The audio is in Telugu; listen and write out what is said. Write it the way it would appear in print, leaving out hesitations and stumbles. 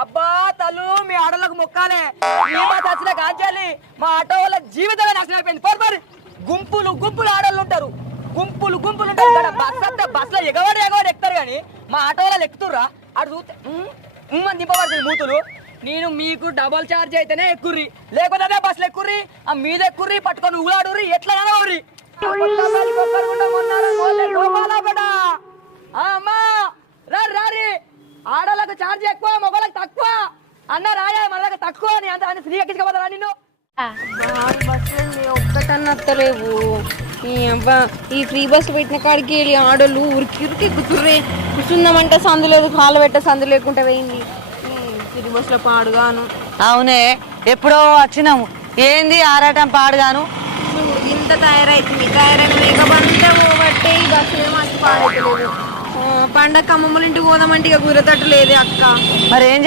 అబ్బా తల్లు మీ ఆడలకు మొక్కాలే వచ్చిన కాంచాలి మా ఆటో వాళ్ళ జీవితమే నాశనం అయిపోయింది. పోరు గుంపులు గుంపులు ఆడోళ్ళు ఉంటారు, గుంపులు గుంపులు ఉంటారు. బస్ అంటే బస్సులో ఎగవాడు ఎక్కుతారు కానీ మా ఆటో వాళ్ళు ఎక్కుతుర్రా అటు చూస్తే అని దింపబడుతుంది మూతులు. నేను మీకు డబల్ ఛార్జ్ అయితేనే ఎక్కుర్రి, లేకపోతే బస్సులు ఎక్కుర్రి, ఆ మీద ఎక్కుర్రి పట్టుకొని ఊలాడుర్రి ఎట్లా ఊరి అమ్మా రారి ఆడలకు ఛార్జ్ ఎక్కువ మొగలకు తక్కువ అన్న రాయా మళ్ళీ తక్కువ అని అంత అని ఫ్రీ ఎక్కించుకోపోతారా నిన్ను? బస్సులు ఒక్కటన్నా వస్తలేవు. ఈ ఫ్రీ బస్సు పెట్టిన కాడికి వెళ్ళి ఆడోళ్ళు ఉరికి ఉరికి ఎక్కుతుర్రే. కూర్చుందామంటే సందు లేదు, కాళ్ళు పెట్టే సందు లేకుండా పోయింది ఫ్రీ బస్సులో పాడుగాను. అవునే ఎప్పుడో వచ్చినాము, ఏంది ఆరాటం పాడుగాను. ఇంత తయారైతుంది, తయారైన మేకబంతా పోబట్టే ఈ బస్సు మంచి పాడైతలేదు. పండగ అమ్మమ్మల ఇంటికి పోదామంటే ఇక కుదరతట్టు లేదే అక్క. మరి ఏం